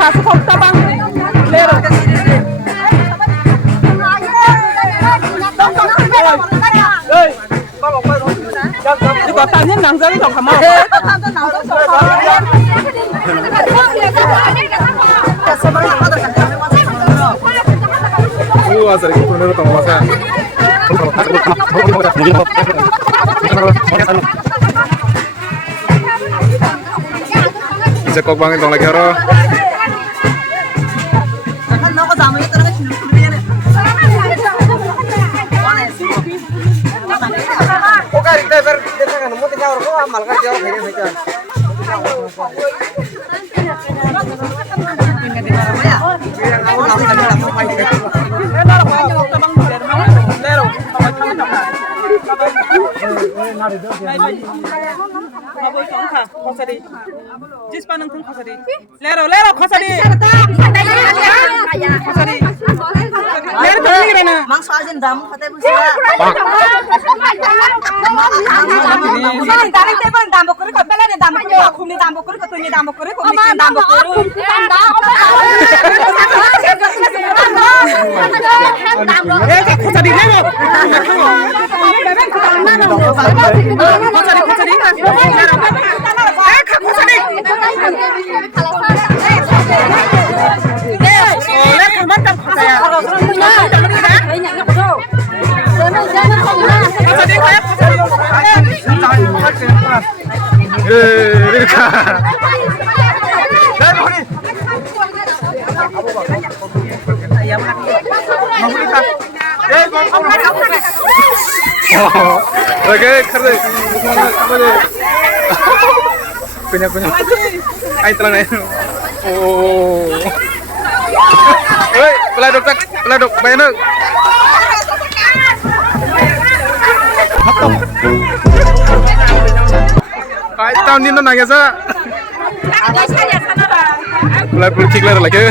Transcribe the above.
Kasih kok tabang. Lero. Juga tanya nang jadi dong kamu. asal itu benar tong masa. Bisa kok bangin tong lagi haro. Lero, lero, khosadi. Khosadi. Lero tadi kena. Mang soal jendam, katanya bisa. Dari tebang dambok kuri, kau pelan dambok kuri, aku ni dambok kuri, kau ni dambok kuri, kau ni dambok kuri. Khosadi lero. Khosadi, khosadi. Khosadi. Oke, kerja. Punya. Ayo telan ayo. Oh. Woi, peladok, bayar. Kayak tahun ini nanya sa. Mulai politik lagi.